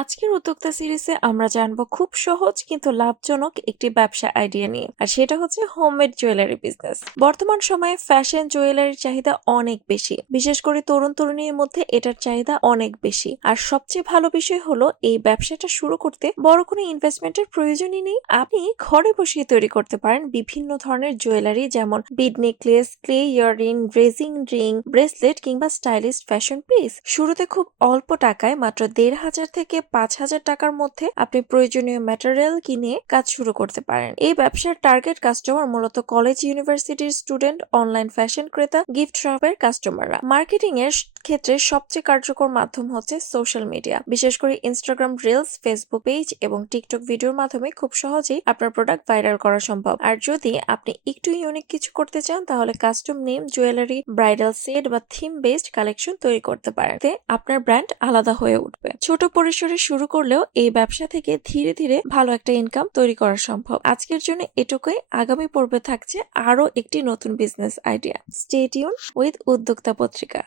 আজকের উদ্যোক্তা সিরিজে আমরা জানবো খুব সহজ কিন্তু লাভজনক একটি ব্যবসা আইডিয়া নিয়ে, আর সেটা হচ্ছে হোমমেড জুয়েলারি বিজনেস। বর্তমান সময়ে ফ্যাশন জুয়েলারির চাহিদা অনেক বেশি, বিশেষ করে তরুণ তরুণীর মধ্যে এটার চাহিদা অনেক বেশি। আর সবচেয়ে ভালো বিষয় হলো এই ব্যবসাটা শুরু করতে বড় কোনো ইনভেস্টমেন্টের প্রয়োজনই নেই। আপনি ঘরে বসিয়ে তৈরি করতে পারেন বিভিন্ন ধরনের জুয়েলারি, যেমন bead necklace, clay earring, resin ring, bracelet কিংবা স্টাইলিশ ফ্যাশন পিস। শুরুতে খুব অল্প টাকায়, মাত্র ১,৫০০ থেকে ৫,০০০ টাকার মধ্যে আপনি প্রয়োজনীয় ম্যাটেরিয়াল কিনে কাজ শুরু করতে পারেন। এই ব্যবসার টার্গেট কাস্টমার মূলত কলেজ, ইউনিভার্সিটির স্টুডেন্ট, অনলাইন ফ্যাশন ক্রেতা, গিফট শপের কাস্টমাররা। মার্কেটিং এর ক্ষেত্রে সবচেয়ে কার্যকর মাধ্যম হচ্ছে সোশ্যাল মিডিয়া, বিশেষ করে ইনস্টাগ্রাম রিলস, ফেসবুক পেজ এবং টিকটক ভিডিওর মাধ্যমে খুব সহজেই আপনার প্রোডাক্ট ভাইরাল করা সম্ভব। আর যদি আপনি একটু ইউনিক কিছু করতে চান, তাহলে custom name jewellery, bridal set বা থিম বেসড কালেকশন তৈরি করতে পারেন। এতে আপনার ব্র্যান্ড আলাদা হয়ে উঠবে। ছোট পরিসরে শুরু করলেও এই ব্যবসা থেকে ধীরে ধীরে ভালো একটা ইনকাম তৈরি করা সম্ভব। আজকের জন্য এটুকুই। আগামী পর্বে থাকছে আরো একটি নতুন business idea. Stay tune with উদ্যোক্তা পত্রিকা।